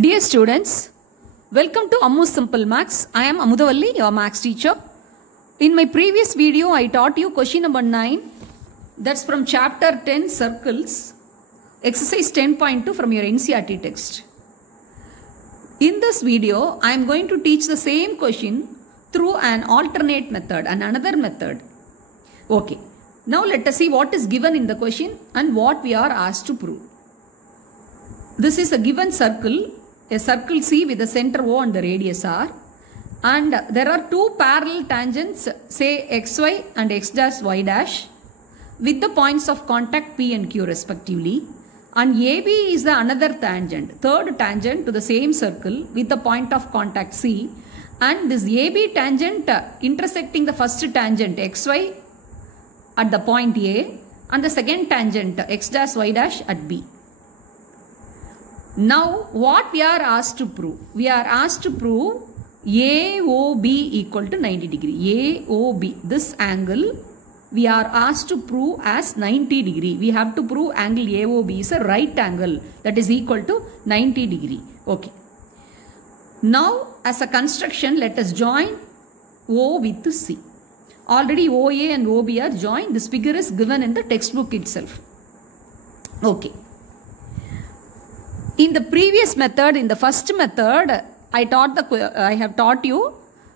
Dear students, welcome to Ammu's Simple Maths. I am Amudavalli, your maths teacher. In my previous video, I taught you question number 9. That's from chapter 10, Circles, exercise 10.2 from your NCERT text. In this video, I am going to teach the same question through an alternate method and another method. Okay, now let us see what is given in the question and what we are asked to prove. This is a given circle, a circle C with the center O and the radius R, and there are two parallel tangents, say xy and x dash y dash, with the points of contact P and Q respectively, and AB is the another tangent, third tangent to the same circle with the point of contact C, and this AB tangent intersecting the first tangent xy at the point A and the second tangent x dash y dash at B. Now, what we are asked to prove? We are asked to prove AOB equal to 90 degree. AOB, this angle, we are asked to prove as 90 degree. We have to prove angle AOB is a right angle that is equal to 90 degree. Okay. Now, as a construction, let us join O with C. Already OA and OB are joined. This figure is given in the textbook itself. Okay. In the previous method, in the first method, I have taught you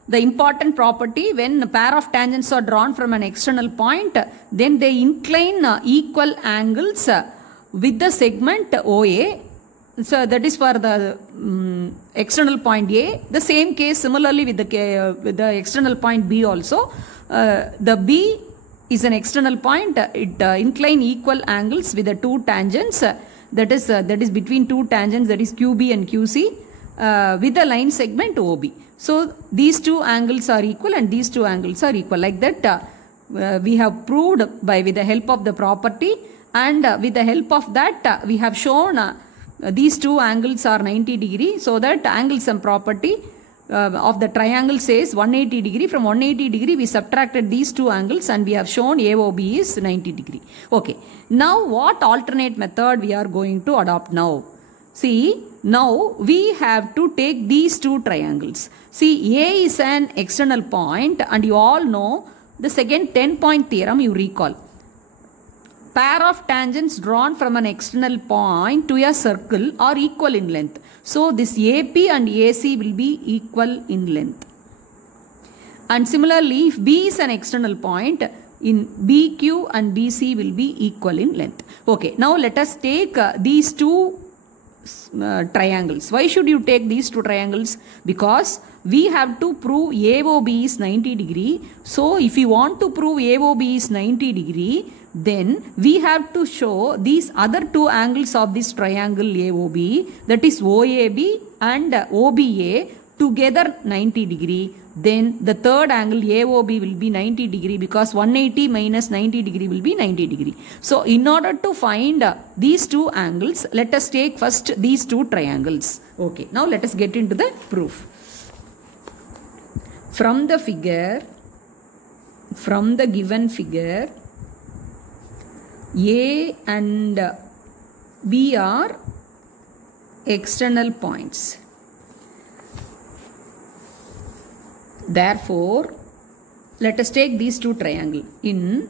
the important property when a pair of tangents are drawn from an external point, then they incline equal angles with the segment OA. So that is for the external point A. The same case similarly with the external point B also. The B is an external point. It incline equal angles with the two tangents. That is between two tangents, that is QB and QC, with the line segment OB. So these two angles are equal and these two angles are equal. Like that we have proved with the help of the property, and with the help of that we have shown these two angles are 90 degree, so that angle sum property of the triangle says 180 degree. From 180 degree we subtracted these two angles and we have shown AOB is 90 degree. Okay. Now what alternate method we are going to adopt now? See, now we have to take these two triangles. See, A is an external point and you all know the second 10-point theorem you recall. Pair of tangents drawn from an external point to a circle are equal in length. So this AP and AC will be equal in length. And similarly, if B is an external point, in BQ and BC will be equal in length. Okay, now let us take these two triangles. Why should you take these two triangles? Because we have to prove AOB is 90 degree. So if you want to prove AOB is 90 degree, then we have to show these other two angles of this triangle AOB, that is OAB and OBA, together 90 degree. Then the third angle AOB will be 90 degree, because 180 minus 90 degree will be 90 degree. So in order to find these two angles, let us take first these two triangles. Okay, now let us get into the proof. From the figure, from the given figure, A and B are external points. Therefore, let us take these two triangles. In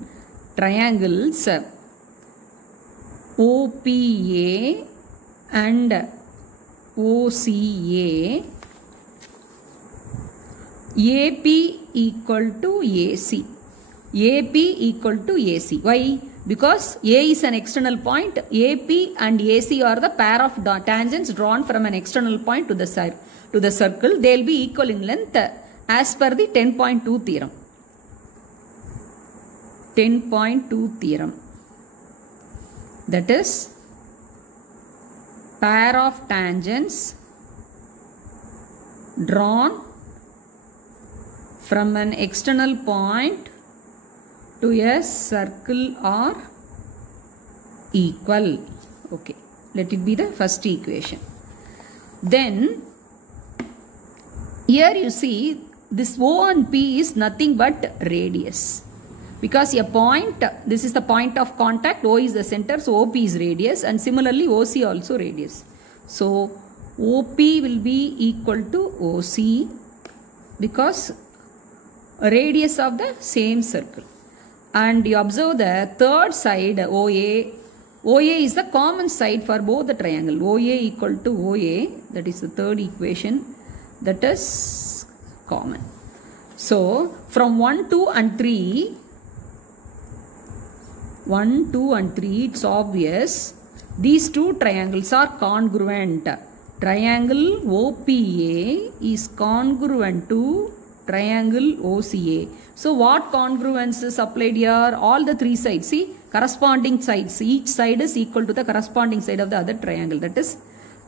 triangles OPA and OCA, AP equal to AC. AP equal to AC. Why? Because A is an external point, AP and AC are the pair of tangents drawn from an external point to the circle. They will be equal in length as per the 10.2 theorem. 10.2 theorem. That is, pair of tangents drawn from an external point to a circle are equal. Okay, let it be the first equation. Then here you see this O and P is nothing but radius, because a point, this is the point of contact, O is the center, so OP is radius, and similarly OC also radius. So OP will be equal to OC because radius of the same circle. And you observe the third side OA. OA is the common side for both the triangle. OA equal to OA, that is the third equation, that is common. So from 1, 2 and 3, 1, 2 and 3, it's obvious these two triangles are congruent. Triangle OPA is congruent to triangle OCA. So what congruence is applied here? All the three sides. See, corresponding sides. Each side is equal to the corresponding side of the other triangle. That is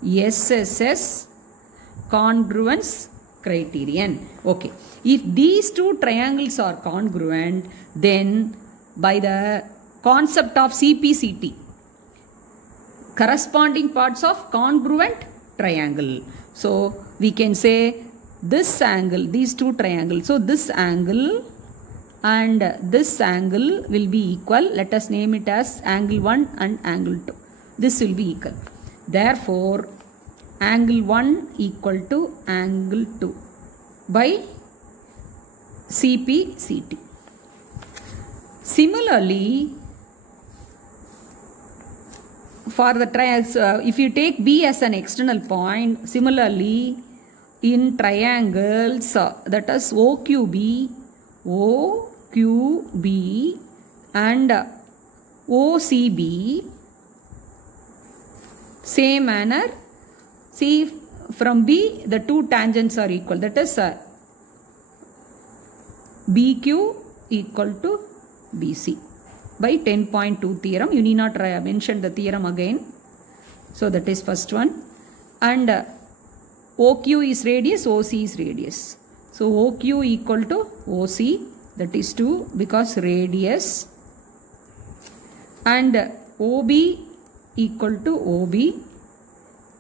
SSS congruence criterion. Okay. If these two triangles are congruent, then by the concept of CPCT, corresponding parts of congruent triangle. So we can say this angle, these two triangles. So this angle and this angle will be equal. Let us name it as angle 1 and angle 2. This will be equal. Therefore, angle 1 equal to angle 2 by CPCT. Similarly, for the triangles, if you take B as an external point, similarly in triangles, that is OQB, and OCB, same manner. See, from B the two tangents are equal. That is BQ equal to BC by 10.2 theorem. You need not mention the theorem again. So that is first one. And OQ is radius, OC is radius. So OQ equal to OC, that is 2 because radius, and OB equal to OB,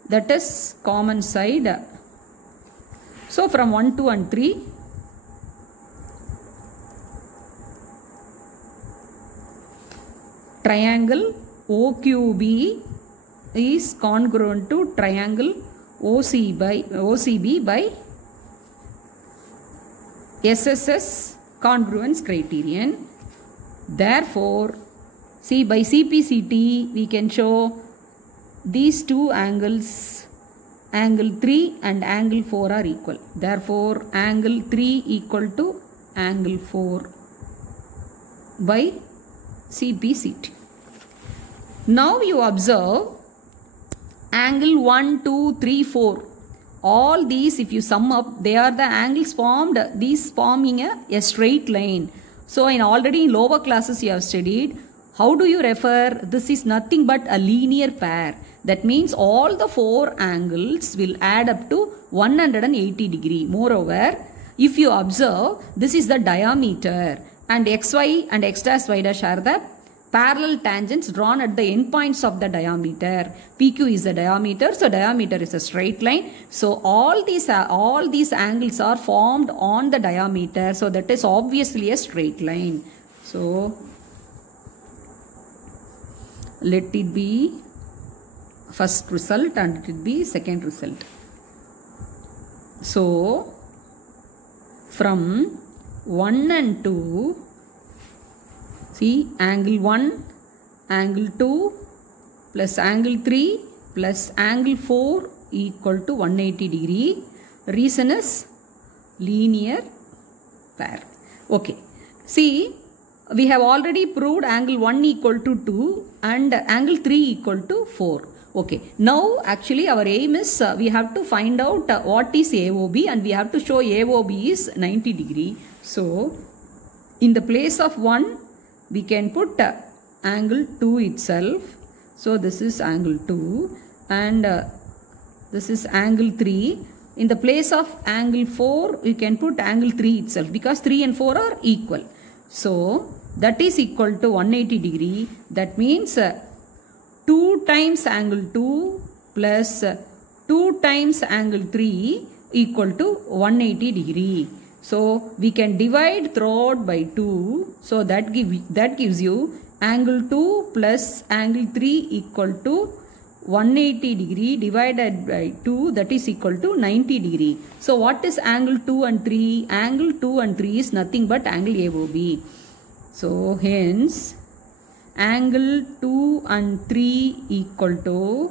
that is common side. So from 1, 2 and 3, triangle OQB is congruent to triangle OCB by SSS congruence criterion. Therefore, see, by CPCT we can show these two angles, angle 3 and angle 4 are equal. Therefore, angle 3 equal to angle 4 by CPCT. Now you observe angle 1, 2, 3, 4. All these, if you sum up, they are the angles formed, these forming a straight line. So already in lower classes you have studied, how do you refer? This is nothing but a linear pair. That means all the four angles will add up to 180 degree. Moreover, if you observe, this is the diameter, and xy and x dash y dash are the parallel tangents drawn at the endpoints of the diameter. PQ is the diameter, so diameter is a straight line. So all these angles are formed on the diameter, so that is obviously a straight line. So let it be first result and it will be second result. So from 1 and 2, see, angle 1, angle 2 plus angle 3 plus angle 4 equal to 180 degree. Reason is linear pair. Okay. See, we have already proved angle 1 equal to 2 and angle 3 equal to 4. Okay. Now, actually our aim is we have to find out what is AOB, and we have to show AOB is 90 degree. So, in the place of 1, we can put angle 2 itself. So this is angle 2 and this is angle 3. In the place of angle 4, we can put angle 3 itself because 3 and 4 are equal. So that is equal to 180 degree. That means 2 times angle 2 plus 2 times angle 3 equal to 180 degree. So we can divide throughout by 2. So that gives you angle 2 plus angle 3 equal to 180 degree divided by 2, that is equal to 90 degree. So what is angle 2 and 3? Angle 2 and 3 is nothing but angle AOB. So hence angle 2 and 3 equal to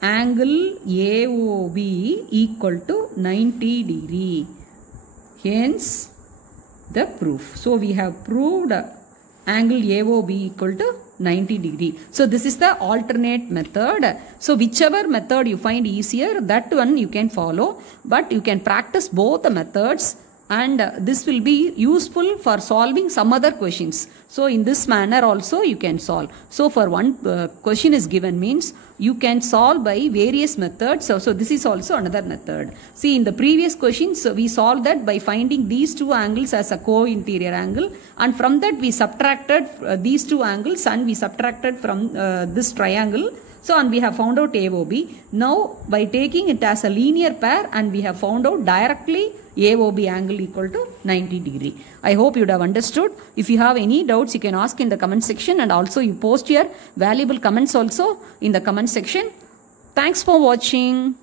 angle AOB equal to 90 degree. Hence the proof. So we have proved angle AOB equal to 90 degree. So this is the alternate method. So whichever method you find easier, that one you can follow, but you can practice both the methods, and this will be useful for solving some other questions. So in this manner also you can solve. So for one question is given means you can solve by various methods. So this is also another method. See, in the previous questions we solved that by finding these two angles as a co-interior angle, and from that we subtracted these two angles, and we subtracted from this triangle. So, and we have found out AOB. Now by taking it as a linear pair, and we have found out directly AOB angle equal to 90 degree. I hope you would have understood. If you have any doubts, you can ask in the comment section, and also you post your valuable comments also in the comment section. Thanks for watching.